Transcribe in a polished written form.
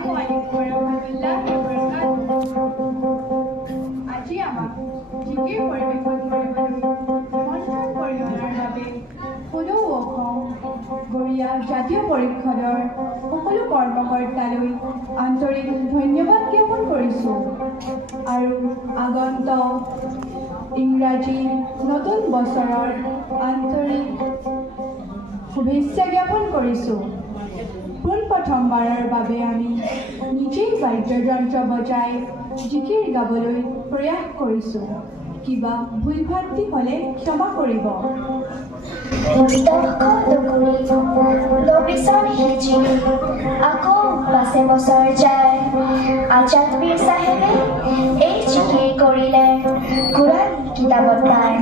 Assalamualaikum warahmatullahi wabarakatuh. আজি আমাক জিকিৰ পৰিৱেশন কৰিবলৈ মন্থন পৰিয়লাৰ বাবে সদৌ অসম গৰিয়া জাতীয় পৰিষদৰ সকলো কৰ্মকৰ্তালৈ আন্তৰিক ধন্যবাদ জ্ঞাপন কৰিছোঁ আৰু আগন্তুক ইংৰাজী নতুন বছৰৰ আন্তৰিক শুভেচ্ছা জ্ঞাপন কৰিছোঁ। পোনপ্ৰথমবাৰৰ বাবে আমি নিজেই বাদ্যযন্ত্ৰ বজাই জিকিৰ গাবলৈ প্ৰয়াস কৰিছোঁ। কিবা ভুল ভ্ৰান্তি হ'লে ক্ষমা কৰিব। আকৌ 5 বছৰ যায় আজাদ পীৰ চাহেবে এই জিকিৰ কৰিলে কুৰাণ কিতাপত পায়।